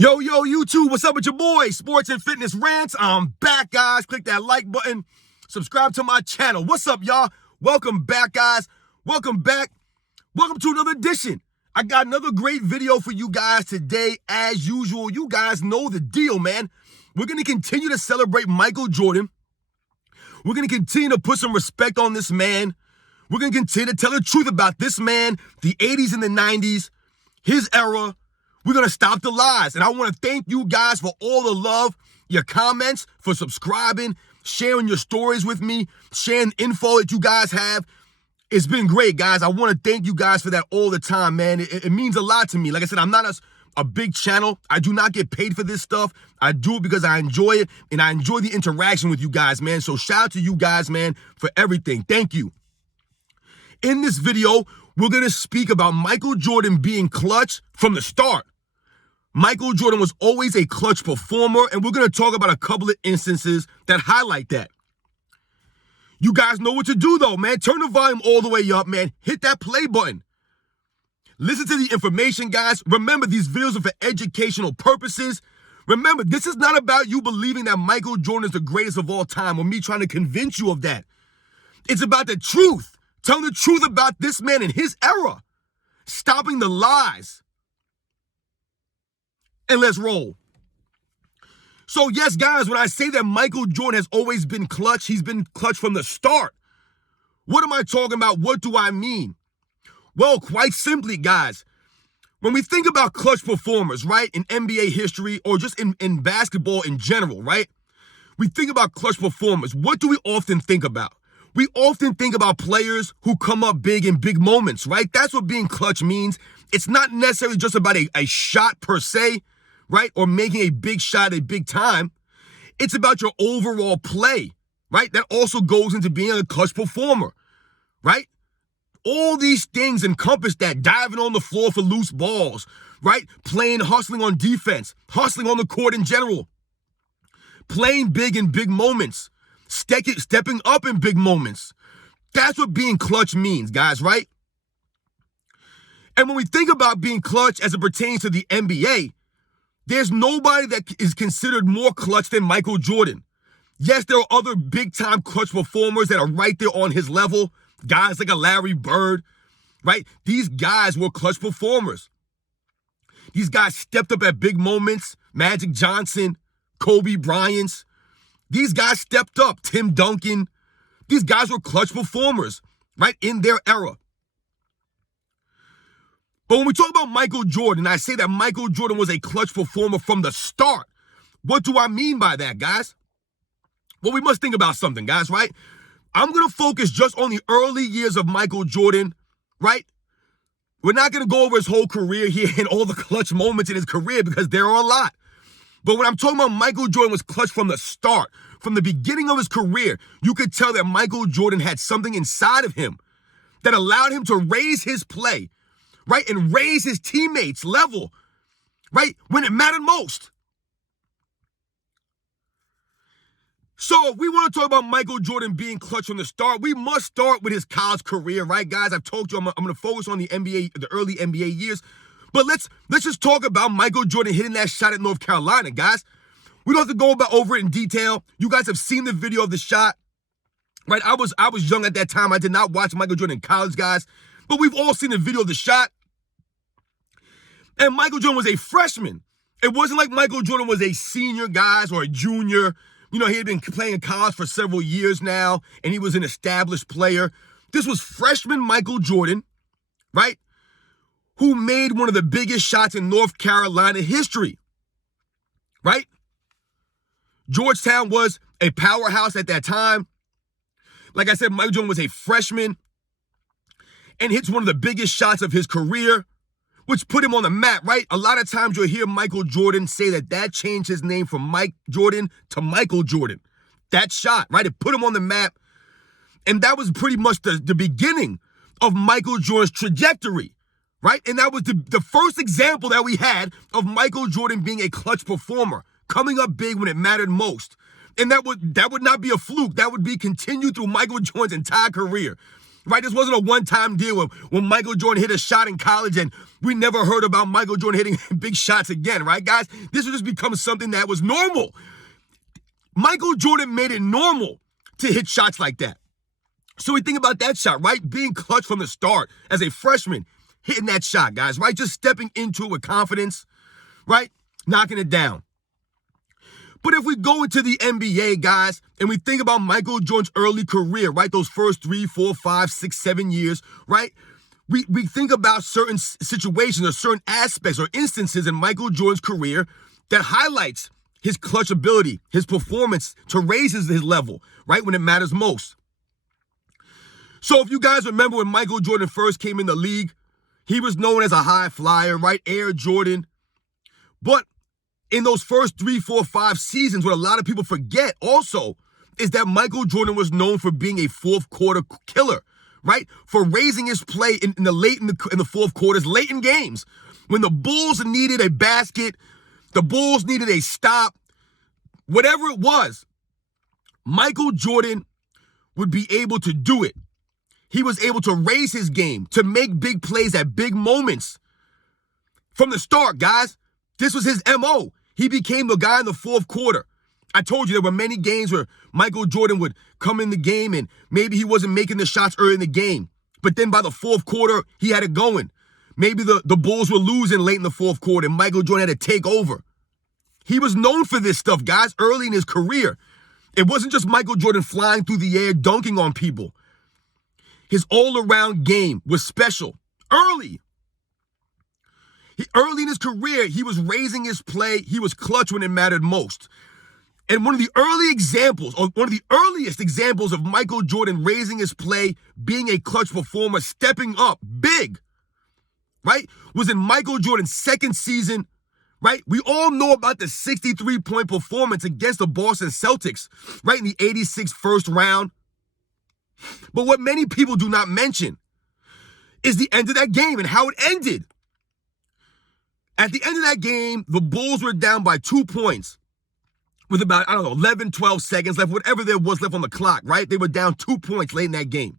Yo, YouTube, what's up with your boy? Sports and Fitness Rants. I'm back, guys. Click that like button. Subscribe to my channel. What's up, y'all? Welcome back, guys. Welcome back. Welcome to another edition. I got another great video for you guys today. As usual, you guys know the deal, man. We're going to continue to celebrate Michael Jordan. We're going to continue to put some respect on this man. We're going to continue to tell the truth about this man, the 80s and the 90s, his era. We're going to stop the lies. And I want to thank you guys for all the love, your comments, for subscribing, sharing your stories with me, sharing info that you guys have. It's been great, guys. I want to thank you guys for that all the time, man. It means a lot to me. Like I said, I'm not a big channel. I do not get paid for this stuff. I do it because I enjoy it, and I enjoy the interaction with you guys, man. So shout out to you guys, man, for everything. Thank you. In this video, we're going to speak about Michael Jordan being clutch from the start. Michael Jordan was always a clutch performer, and we're going to talk about a couple of instances that highlight that. You guys know what to do, though, man. Turn the volume all the way up, man. Hit that play button. Listen to the information, guys. Remember, these videos are for educational purposes. Remember, this is not about you believing that Michael Jordan is the greatest of all time or me trying to convince you of that. It's about the truth. Telling the truth about this man in his era. Stopping the lies. And let's roll. So yes, guys, when I say that Michael Jordan has always been clutch, he's been clutch from the start. What am I talking about? What do I mean? Well, quite simply, guys, when we think about clutch performers, right, in NBA history or just in basketball in general, right, we think about clutch performers. What do we often think about? We often think about players who come up big in big moments, right? That's what being clutch means. It's not necessarily just about a shot per se, right? Or making a big shot at a big time. It's about your overall play, right? That also goes into being a clutch performer, right? All these things encompass that. Diving on the floor for loose balls, right? Hustling on defense, hustling on the court in general, playing big in big moments, stepping up in big moments. That's what being clutch means, guys, right? And when we think about being clutch as it pertains to the NBA, there's nobody that is considered more clutch than Michael Jordan. Yes, there are other big-time clutch performers that are right there on his level. Guys like a Larry Bird, right? These guys were clutch performers. These guys stepped up at big moments. Magic Johnson, Kobe Bryant. These guys stepped up. Tim Duncan. These guys were clutch performers, right, in their era. But when we talk about Michael Jordan, I say that Michael Jordan was a clutch performer from the start. What do I mean by that, guys? Well, we must think about something, guys, right? I'm going to focus just on the early years of Michael Jordan, right? We're not going to go over his whole career here and all the clutch moments in his career because there are a lot. But when I'm talking about Michael Jordan was clutch from the start, from the beginning of his career, you could tell that Michael Jordan had something inside of him that allowed him to raise his play, right? And raise his teammates' level, right? When it mattered most. So if we want to talk about Michael Jordan being clutch from the start, we must start with his college career, right, guys? I've told you I'm going to focus on the NBA, the early NBA years. But let's just talk about Michael Jordan hitting that shot at North Carolina, guys. We don't have to go over it in detail. You guys have seen the video of the shot, right? I was young at that time. I did not watch Michael Jordan in college, guys. But we've all seen the video of the shot. And Michael Jordan was a freshman. It wasn't like Michael Jordan was a senior, guys, or a junior. You know, he had been playing in college for several years now, and he was an established player. This was freshman Michael Jordan, right, who made one of the biggest shots in North Carolina history, right? Georgetown was a powerhouse at that time. Like I said, Michael Jordan was a freshman and hits one of the biggest shots of his career, which put him on the map, right? A lot of times you'll hear Michael Jordan say that changed his name from Mike Jordan to Michael Jordan. That shot, right? It put him on the map. And that was pretty much the beginning of Michael Jordan's trajectory, right? And that was the first example that we had of Michael Jordan being a clutch performer, coming up big when it mattered most. And that would not be a fluke. That would be continued through Michael Jordan's entire career. right? This wasn't a one-time deal when Michael Jordan hit a shot in college and we never heard about Michael Jordan hitting big shots again, right, guys? This would just become something that was normal. Michael Jordan made it normal to hit shots like that. So we think about that shot, right? Being clutch from the start as a freshman, hitting that shot, guys, right? Just stepping into it with confidence, right? Knocking it down. But if we go into the NBA, guys, and we think about Michael Jordan's early career, right? Those first 3, 4, 5, 6, 7 years, right? We think about certain situations or certain aspects or instances in Michael Jordan's career that highlights his clutch ability, his performance to raise his level, right? When it matters most. So if you guys remember when Michael Jordan first came in the league, he was known as a high flyer, right? Air Jordan. But in those first 3, 4, 5 seasons, what a lot of people forget also is that Michael Jordan was known for being a fourth quarter killer, right? For raising his play in the fourth quarters, late in games. When the Bulls needed a basket, the Bulls needed a stop, whatever it was, Michael Jordan would be able to do it. He was able to raise his game, to make big plays at big moments. From the start, guys, this was his MO. He became the guy in the fourth quarter. I told you there were many games where Michael Jordan would come in the game and maybe he wasn't making the shots early in the game. But then by the fourth quarter, he had it going. Maybe the Bulls were losing late in the fourth quarter and Michael Jordan had to take over. He was known for this stuff, guys, early in his career. It wasn't just Michael Jordan flying through the air, dunking on people. His all-around game was special. Early in his career, he was raising his play. He was clutch when it mattered most. And one of the earliest examples of Michael Jordan raising his play, being a clutch performer, stepping up big, right, was in Michael Jordan's second season, right? We all know about the 63-point performance against the Boston Celtics, right, in the 86 first round. But what many people do not mention is the end of that game and how it ended. At the end of that game, the Bulls were down by 2 points with about, 11, 12 seconds left, whatever there was left on the clock, right? They were down 2 points late in that game.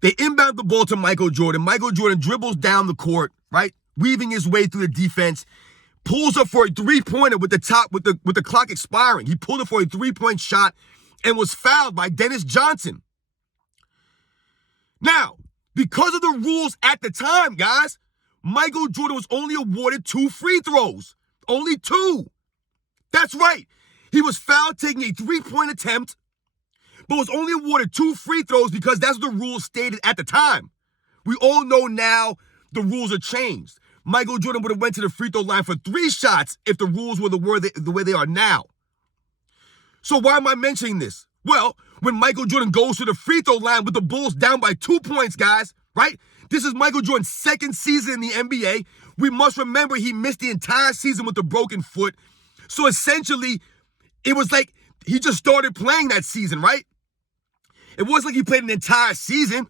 They inbound the ball to Michael Jordan. Michael Jordan dribbles down the court, right? Weaving his way through the defense, pulls up for a three-pointer with the clock expiring. He pulled up for a three-point shot and was fouled by Dennis Johnson. Now, because of the rules at the time, guys, Michael Jordan was only awarded 2 free throws. Only 2. That's right. He was fouled taking a 3-point attempt, but was only awarded 2 free throws because that's what the rules stated at the time. We all know now the rules are changed. Michael Jordan would have went to the free throw line for 3 shots if the rules were the way they are now. So why am I mentioning this? Well, when Michael Jordan goes to the free throw line with the Bulls down by 2 points, guys, right? This is Michael Jordan's second season in the NBA. We must remember he missed the entire season with a broken foot. So essentially, it was like he just started playing that season, right? It wasn't like he played an entire season.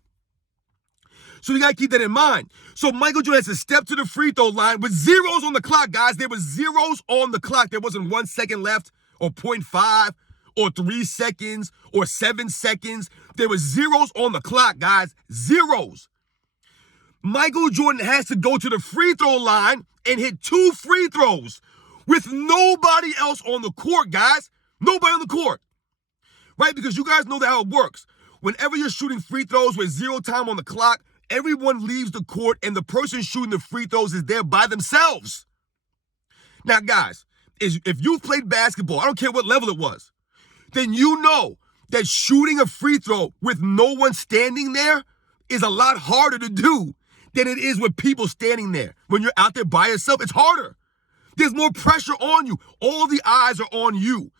So we got to keep that in mind. So Michael Jordan has to step to the free throw line with zeros on the clock, guys. There was zeros on the clock. There wasn't 1 second left or 0.5 or 3 seconds or 7 seconds. There was zeros on the clock, guys. Zeros. Michael Jordan has to go to the free throw line and hit 2 free throws with nobody else on the court, guys. Nobody on the court, right? Because you guys know that how it works. Whenever you're shooting free throws with 0 time on the clock, everyone leaves the court and the person shooting the free throws is there by themselves. Now, guys, if you've played basketball, I don't care what level it was, then you know that shooting a free throw with no one standing there is a lot harder to do than it is with people standing there. When you're out there by yourself, it's harder. There's more pressure on you. All the eyes are on you.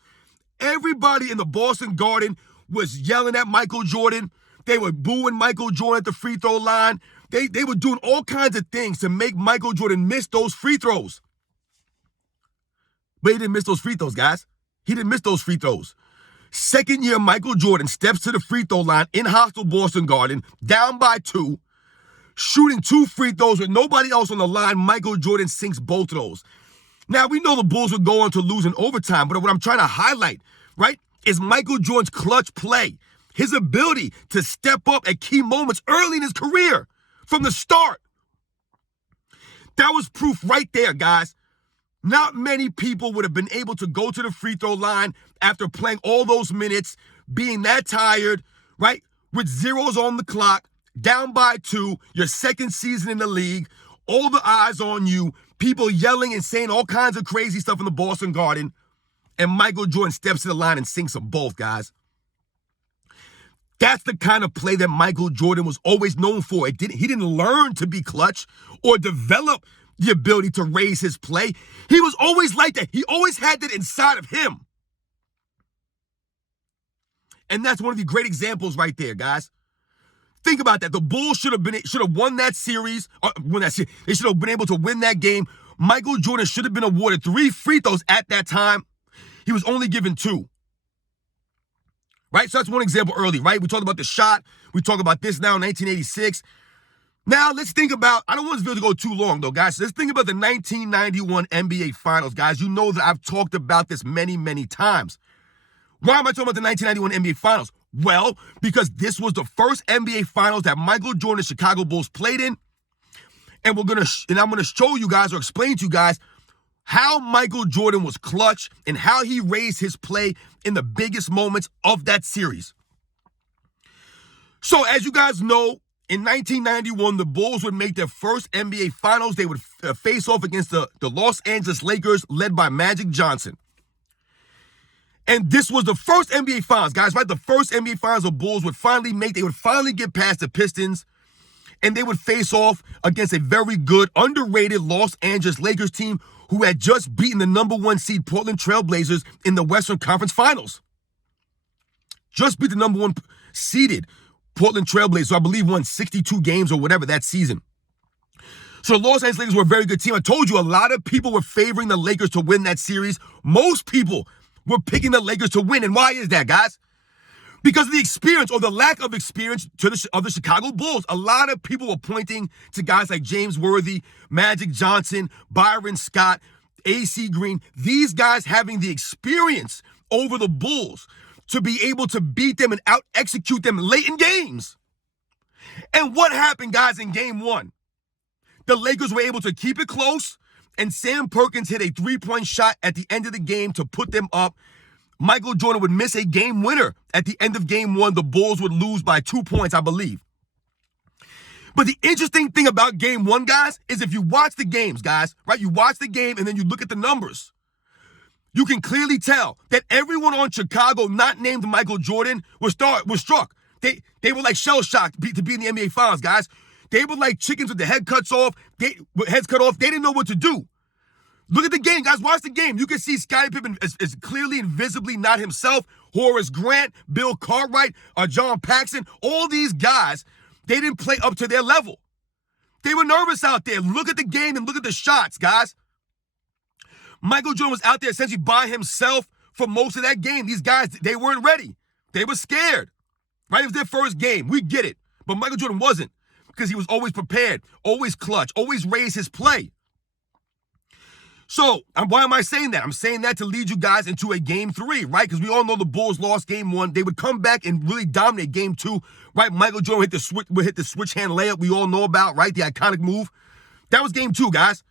Everybody in the Boston Garden was yelling at Michael Jordan. They were booing Michael Jordan at the free throw line. They were doing all kinds of things to make Michael Jordan miss those free throws. But he didn't miss those free throws, guys. He didn't miss those free throws. Second year, Michael Jordan steps to the free throw line in hostile Boston Garden, down by 2, shooting 2 free throws with nobody else on the line. Michael Jordan sinks both of those. Now, we know the Bulls would go on to lose in overtime, but what I'm trying to highlight, right, is Michael Jordan's clutch play. his ability to step up at key moments early in his career from the start. That was proof right there, guys. Not many people would have been able to go to the free throw line after playing all those minutes, being that tired, right? With zeros on the clock, down by 2, your second season in the league, all the eyes on you, people yelling and saying all kinds of crazy stuff in the Boston Garden, and Michael Jordan steps to the line and sinks them both, guys. That's the kind of play that Michael Jordan was always known for. He didn't learn to be clutch or develop the ability to raise his play. He was always like that. He always had that inside of him. And that's one of the great examples right there, guys. Think about that. The Bulls should have won that series. They should have been able to win that game. Michael Jordan should have been awarded 3 free throws at that time. He was only given 2. Right? So that's one example early, right? We talked about the shot. We talk about this now in 1986. Now let's think about, I don't want this video to go too long though, guys. So let's think about the 1991 NBA Finals, guys. You know that I've talked about this many, many times. Why am I talking about the 1991 NBA Finals? Well, because this was the first NBA Finals that Michael Jordan and Chicago Bulls played in. And I'm gonna show you guys or explain to you guys how Michael Jordan was clutch and how he raised his play in the biggest moments of that series. So as you guys know, in 1991, the Bulls would make their first NBA Finals. They would face off against the Los Angeles Lakers led by Magic Johnson. And this was the first NBA Finals, guys, right? The first NBA Finals the Bulls would finally make. They would finally get past the Pistons, and they would face off against a very good, underrated Los Angeles Lakers team who had just beaten the number 1 seed Portland Trail Blazers in the Western Conference Finals. Just beat the number 1 seeded Portland Trail Blazers, so I believe won 62 games or whatever that season. So the Los Angeles Lakers were a very good team. I told you a lot of people were favoring the Lakers to win that series. Most people were picking the Lakers to win. And why is that, guys? Because of the experience or the lack of experience of the Chicago Bulls. A lot of people were pointing to guys like James Worthy, Magic Johnson, Byron Scott, AC Green. These guys having the experience over the Bulls to be able to beat them and out-execute them late in games. And what happened, guys, in game 1? The Lakers were able to keep it close, and Sam Perkins hit a 3-point shot at the end of the game to put them up. Michael Jordan would miss a game winner at the end of game 1. The Bulls would lose by 2 points, I believe. But the interesting thing about game 1, guys, is if you watch the games, guys, right? You watch the game and then you look at the numbers. You can clearly tell that everyone on Chicago not named Michael Jordan was struck. They were like shell-shocked to be in the NBA Finals, guys. They were like chickens with their heads cut off. They didn't know what to do. Look at the game, guys. Watch the game. You can see Scottie Pippen is clearly and visibly not himself. Horace Grant, Bill Cartwright, John Paxson, all these guys, they didn't play up to their level. They were nervous out there. Look at the game and look at the shots, guys. Michael Jordan was out there essentially by himself for most of that game. These guys, they weren't ready. They were scared, right? It was their first game. We get it. But Michael Jordan wasn't because he was always prepared, always clutch, always raised his play. So, why am I saying that? I'm saying that to lead you guys into a game 3, right? Because we all know the Bulls lost game 1. They would come back and really dominate game 2, right? Michael Jordan would hit the switch hand layup we all know about, right? The iconic move. That was game 2, guys.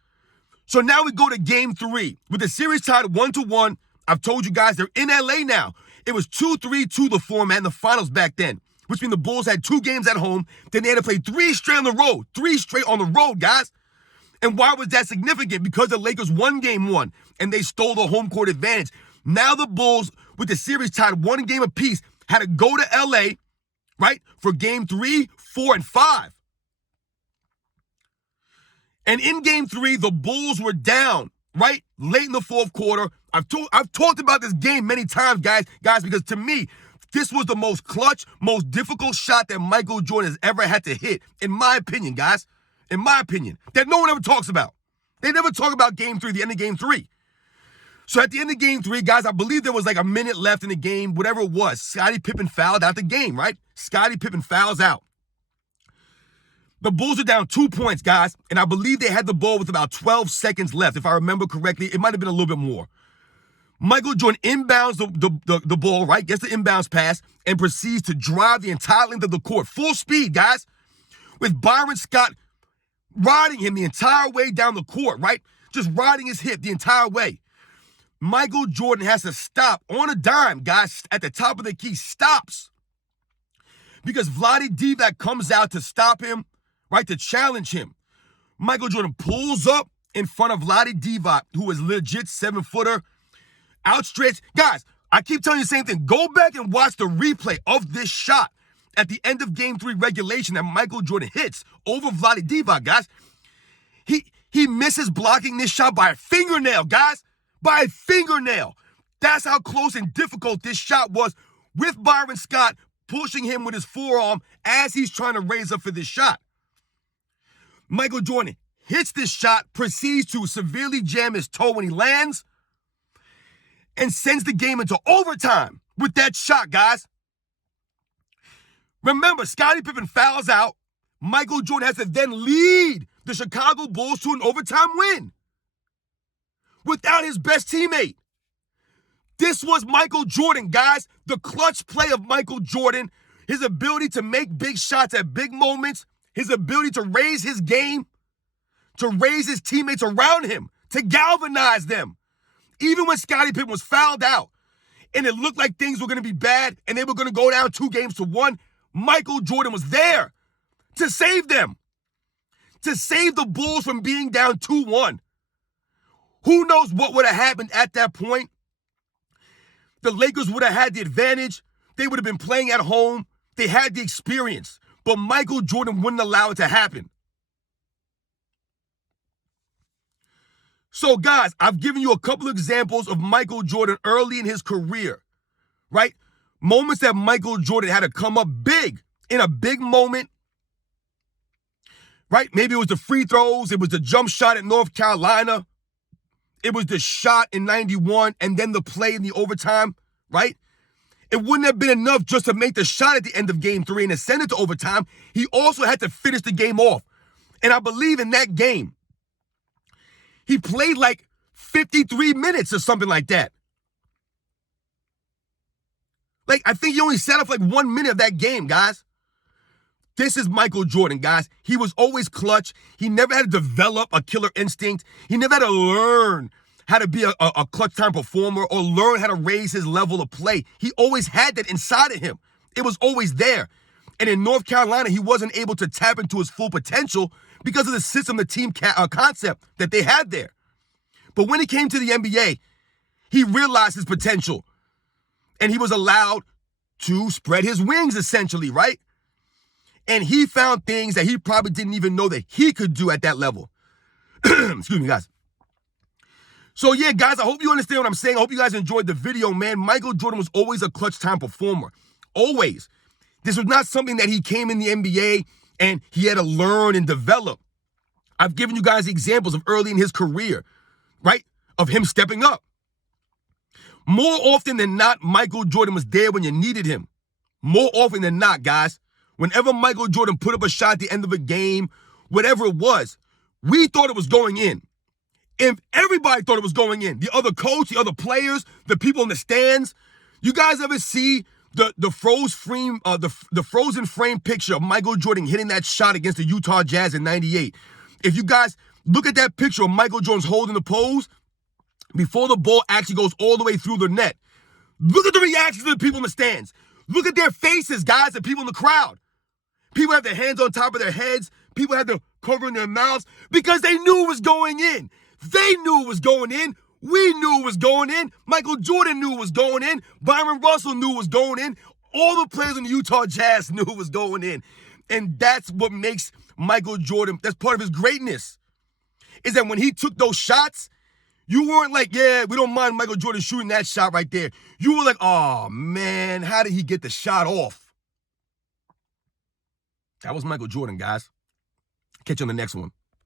So now we go to game 3. With the series tied 1-1, I've told you guys they're in LA now. It was 2-3-2 the format in the finals back then, which means the Bulls had 2 games at home. Then they had to play 3 straight on the road. 3 straight on the road, guys. And why was that significant? Because the Lakers won game 1 and they stole the home court advantage. Now the Bulls, with the series tied 1 game apiece, had to go to LA, right, for game 3, 4, and 5. And in game 3, the Bulls were down, right, late in the 4th quarter. I've talked about this game many times, guys, because to me, this was the most clutch, most difficult shot that Michael Jordan has ever had to hit, in my opinion, guys. In my opinion, that no one ever talks about. They never talk about game 3, the end of game 3. So at the end of game 3, guys, I believe there was like a minute left in the game, whatever it was. Scottie Pippen fouled out the game, right? Scottie Pippen fouls out. The Bulls are down 2 points, guys, and I believe they had the ball with about 12 seconds left. If I remember correctly, it might have been a little bit more. Michael Jordan inbounds the ball, right? Gets the inbounds pass and proceeds to drive the entire length of the court. Full speed, guys. With Byron Scott riding him the entire way down the court, right? Just riding his hip the entire way. Michael Jordan has to stop on a dime, guys, at the top of the key, stops. Because Vlade Divac comes out to stop him, right, to challenge him. Michael Jordan pulls up in front of Vlade Divac, who is legit 7-footer, outstretched. Guys, I keep telling you the same thing. Go back and watch the replay of this shot at the end of Game 3 regulation that Michael Jordan hits over Vlade Divac, guys. He misses blocking this shot by a fingernail, guys. By a fingernail. That's how close and difficult this shot was, with Byron Scott pushing him with his forearm as he's trying to raise up for this shot. Michael Jordan hits this shot, proceeds to severely jam his toe when he lands, and sends the game into overtime with that shot, guys. Remember, Scottie Pippen fouls out. Michael Jordan has to then lead the Chicago Bulls to an overtime win without his best teammate. This was Michael Jordan, guys. The clutch play of Michael Jordan, his ability to make big shots at big moments, his ability to raise his game, to raise his teammates around him, to galvanize them. Even when Scottie Pippen was fouled out and it looked like things were going to be bad and they were going to go down 2-1, Michael Jordan was there to save them, to save the Bulls from being down 2-1. Who knows what would have happened at that point? The Lakers would have had the advantage. They would have been playing at home. They had the experience. But Michael Jordan wouldn't allow it to happen. So, guys, I've given you a couple of examples of Michael Jordan early in his career, right? Moments that Michael Jordan had to come up big, in a big moment, right? Maybe it was the free throws. It was the jump shot at North Carolina. It was the shot in 91 and then the play in the overtime, right? It wouldn't have been enough just to make the shot at the end of Game 3 and to send it to overtime. He also had to finish the game off. And I believe in that game, he played like 53 minutes or something like that. Like, I think he only sat up like 1 minute of that game, guys. This is Michael Jordan, guys. He was always clutch. He never had to develop a killer instinct. He never had to learn how to be a clutch time performer or learn how to raise his level of play. He always had that inside of him. It was always there. And in North Carolina, he wasn't able to tap into his full potential because of the system, the team concept that they had there. But when he came to the NBA, he realized his potential. And he was allowed to spread his wings, essentially, right? And he found things that he probably didn't even know that he could do at that level. Excuse me, guys. So, yeah, guys, I hope you understand what I'm saying. I hope you guys enjoyed the video, man. Michael Jordan was always a clutch time performer. Always. This was not something that he came in the NBA and he had to learn and develop. I've given you guys examples of early in his career, right? Of him stepping up. More often than not, Michael Jordan was there when you needed him. More often than not, guys. Whenever Michael Jordan put up a shot at the end of a game, whatever it was, we thought it was going in. If everybody thought it was going in, the other coach, the other players, the people in the stands, you guys ever see the frozen frame picture of Michael Jordan hitting that shot against the Utah Jazz in 98? If you guys look at that picture of Michael Jordan's holding the pose before the ball actually goes all the way through the net, look at the reactions of the people in the stands. Look at their faces, guys, the people in the crowd. People have their hands on top of their heads. People had to cover their mouths because they knew it was going in. They knew it was going in. We knew it was going in. Michael Jordan knew it was going in. Byron Russell knew it was going in. All the players in the Utah Jazz knew it was going in. And that's what makes Michael Jordan, that's part of his greatness, is that when he took those shots, you weren't like, yeah, we don't mind Michael Jordan shooting that shot right there. You were like, oh, man, how did he get the shot off? That was Michael Jordan, guys. Catch you on the next one.